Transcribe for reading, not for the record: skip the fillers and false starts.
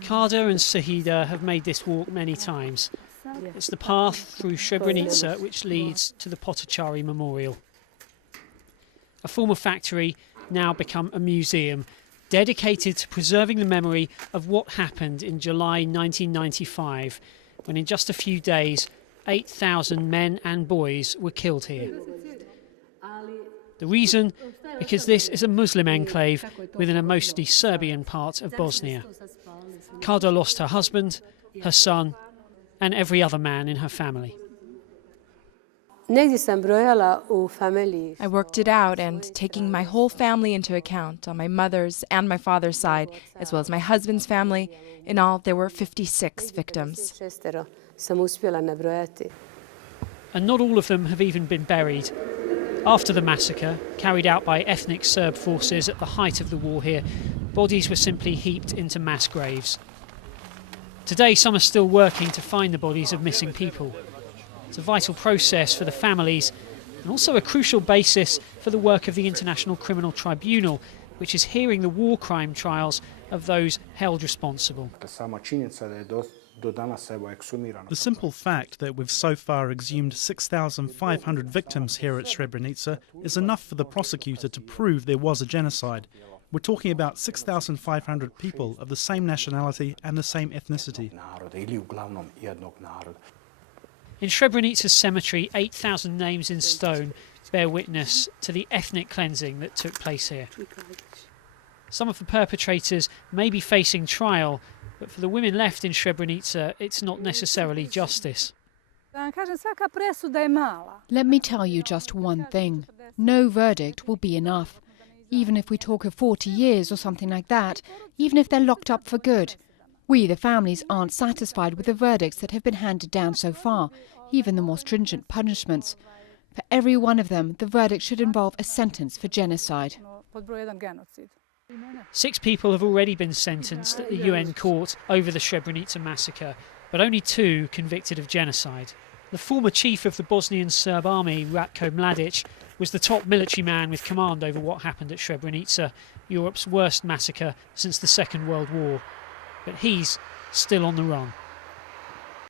Kada and Sahida have made this walk many times. It's the path through Srebrenica which leads to the Potocari Memorial. A former factory, now become a museum, dedicated to preserving the memory of what happened in July 1995, when in just a few days, 8,000 men and boys were killed here. The reason? Because this is a Muslim enclave within a mostly Serbian part of Bosnia. Kada lost her husband, her son, and every other man in her family. I worked it out, and taking my whole family into account, on my mother's and my father's side, as well as my husband's family, in all there were 56 victims. And not all of them have even been buried. After the massacre, carried out by ethnic Serb forces at the height of the war here, bodies were simply heaped into mass graves. Today, some are still working to find the bodies of missing people. It's a vital process for the families and also a crucial basis for the work of the International Criminal Tribunal, which is hearing the war crime trials of those held responsible. The simple fact that we've so far exhumed 6,500 victims here at Srebrenica is enough for the prosecutor to prove there was a genocide. We're talking about 6,500 people of the same nationality and the same ethnicity. In Srebrenica's cemetery, 8,000 names in stone bear witness to the ethnic cleansing that took place here. Some of the perpetrators may be facing trial, but for the women left in Srebrenica, it's not necessarily justice. Let me tell you just one thing. No verdict will be enough. Even if we talk of 40 years or something like that, even if they're locked up for good. We, the families, aren't satisfied with the verdicts that have been handed down so far, even the more stringent punishments. For every one of them, the verdict should involve a sentence for genocide. 6 people have already been sentenced at the UN court over the Srebrenica massacre, but only 2 convicted of genocide. The former chief of the Bosnian Serb army, Ratko Mladic, was the top military man with command over what happened at Srebrenica, Europe's worst massacre since the Second World War. But he's still on the run.